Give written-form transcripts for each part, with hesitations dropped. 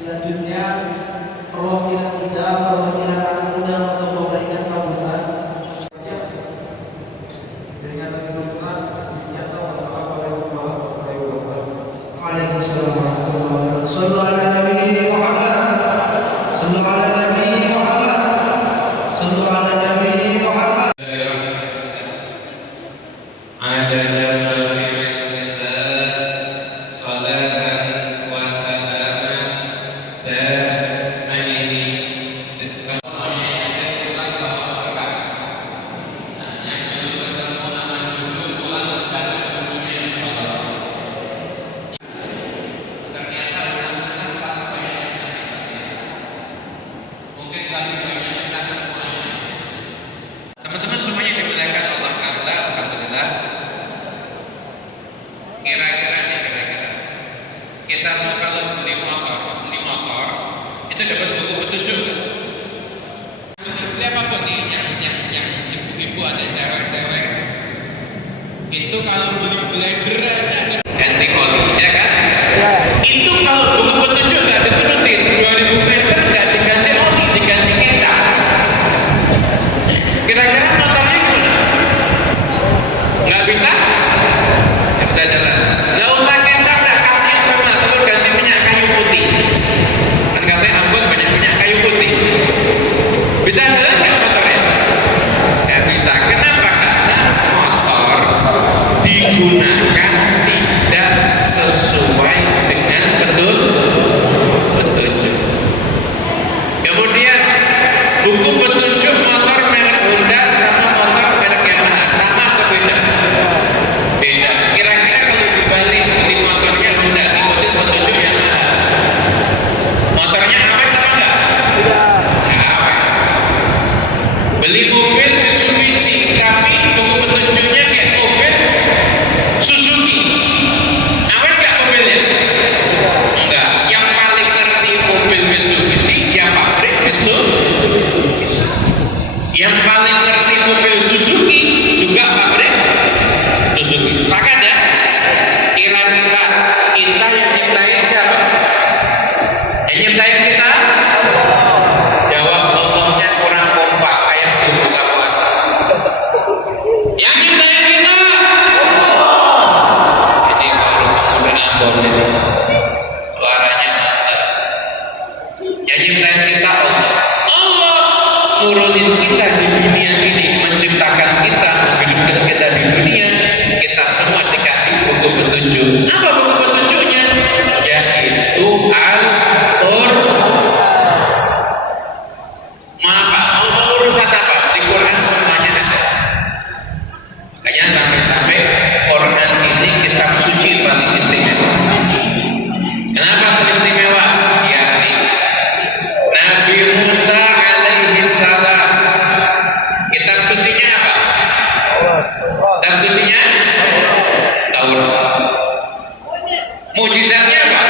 Selanjutnya perwakilan kita, perwakilan anak muda untuk memberikan sambutan. Dengan kedudukan nyata wassalamualaikum warahmatullahi wabarakatuh. Waalaikumsalam warahmatullahi wabarakatuh. Sallu ala Nabi Muhammad. Sallu ala Nabi Muhammad. Sallu ala Nabi Muhammad. Teman-teman semuanya dimuliakan Allah Ta'ala, alhamdulillah. Kira-kira kita tuh kalau beli motor itu dapat buku petunjuk kan? Beli apapun nih, yang ibu-ibu ada cewek-cewek itu kalau beli blender aja ada ganti oli, ya kan? Ya. Itu kalau buku petunjuk nggak diturutin 2000 meter nggak diganti oli, diganti kecap. Kira-kira motornya gimana? Nggak bisa? Nggak bisa jalan. Nggak usah kecap, dah kasih yang sama, telur ganti minyak kayu putih. Kan katanya Ambon banyak minyak kayu putih. Bisa jalan nggak motornya? Nggak bisa. Kenapa? Karena motor digunakan tidak sesuai dengan petunjuk. Kemudian buku petunjuk motor merek Honda sama motor merek Yamaha sama atau beda? Beda. Kira-kira kalau dibalik beli motornya Honda, ikutin petunjuk Yamaha, motornya awet apa enggak? Nggak awet. Beli mobil Mitsubishi tapi buku petunjuknya kayak mobil Suzuki, awet nggak mobilnya? Enggak. Yang paling ngerti mobil Mitsubishi ya pabrik Mitsubishi. Yang paling ngerti mobil Suzuki juga pabrik Suzuki. Sepakat ya? Kira-kira kita yang nyiptain siapa? Yang nyiptain kita? Jawab ngomongnya kurang kompak kayak belum buka puasa. Yang nyiptain kita? Ini baru pemuda Ambon ini. Suaranya mantap. Yang nyiptain kita Allah. Allah nurunin kita di dunia ini, menciptakan kita, menghidupkan kita di dunia. Kita semua dikasih buku petunjuk. Apa buku petunjuknya? Yaitu Al-Qur'an. Mau urusan apa? Di Quran semuanya ada. Makanya sampai-sampai Quran ini kitab suci paling istimewa. Kenapa teristimewa? Yakni Nabi Musa alaihi salam. Kitab sucinya apa? Kitab sucinya Taurat. Mujizatnya apa?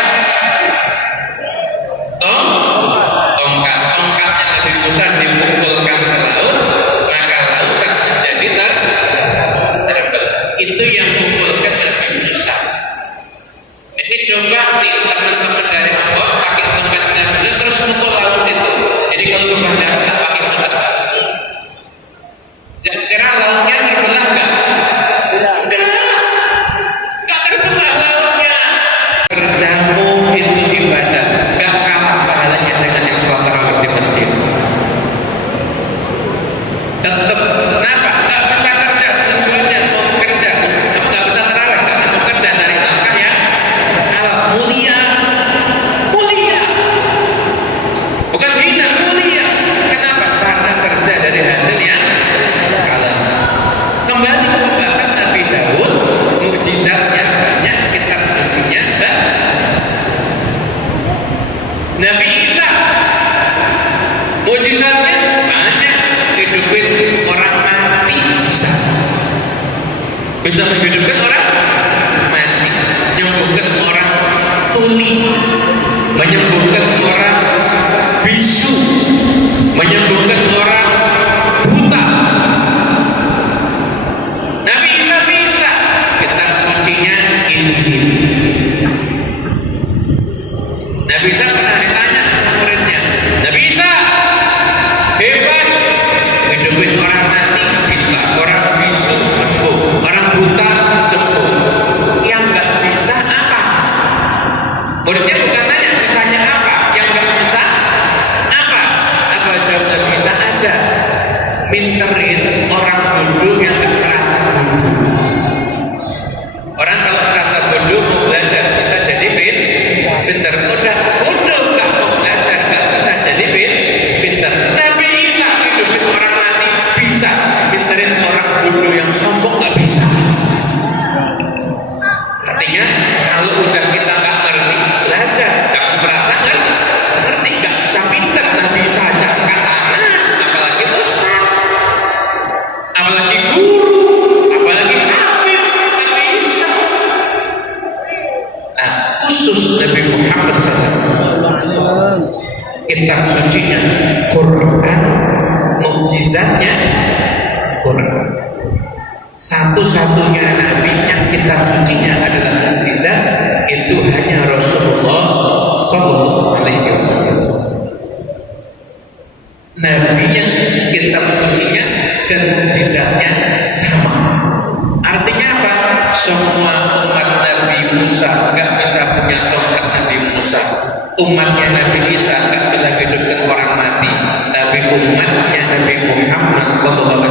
Tongkat. Tongkatnya Nabi Musa dipukulkan ke laut, maka lautan menjadi terbelah. Itu yang memukulkan Nabi Musa. Jadi coba nih teman-teman dari Ambon pakai tongkat Nabi terus mukul laut itu. Jadi kalau berbandar tak pakai motor. Kira lautnya terbelah nggak? Nggak terbelah lautnya. Berjamu itu ibadah, nggak kalah pahalanya dengan yang sholat tarawih di masjid. Tetap, kenapa? Nggak bisa kerja, tujuannya mau kerja, kamu nggak bisa tarawih karena mau kerja dari nafkah ya halal, mulia, bukan hina, mulia. Kenapa? Karena kerja dari hasil yang halal. Kembali ke pembahasan Nabi Daud, mukjizatnya banyak, kitab sucinya Nabi Isa, mukjizatnya banyak, hidupin orang mati bisa menghidupkan orang mati, menyembuhkan orang tuli, menyembuhkan orang bisu, menyembuhkan orang buta. Nabi Isa bisa. Kitab sucinya Injil. Nabi Isa pernah ditanya pinterin orang bodoh yang gak merasa bodoh. Orang kalau merasa bodoh mau belajar bisa jadi pinter. Udah bodoh gak mau belajar gak bisa jadi pinter. Nabi Isa hidupin orang mati bisa, pinterin orang bodoh yang sombong gak bisa. Artinya kalau udah kita gak ngerti belajar, gak merasa ngerti, gak bisa pinter. Nabi Isa aja angkat tangan, apalagi ustaz, apalagi guru, apalagi habib. Nabi Isa, nah, khusus Nabi Muhammad SAW, kitab sucinya Quran, mukjizatnya Quran. Satu-satunya Nabi yang kitab sucinya adalah mukjizat itu hanya Rasulullah Sallallahu Alaihi Wasallam. Nabi yang kitab sucinya dan mukjizatnya sama. Artinya apa? Semua umat Nabi Musa nggak bisa punya tongkat Nabi Musa. Umatnya Nabi Isa nggak bisa hidupkan orang mati. Tapi umatnya Nabi Muhammad Sallallahu Alaihi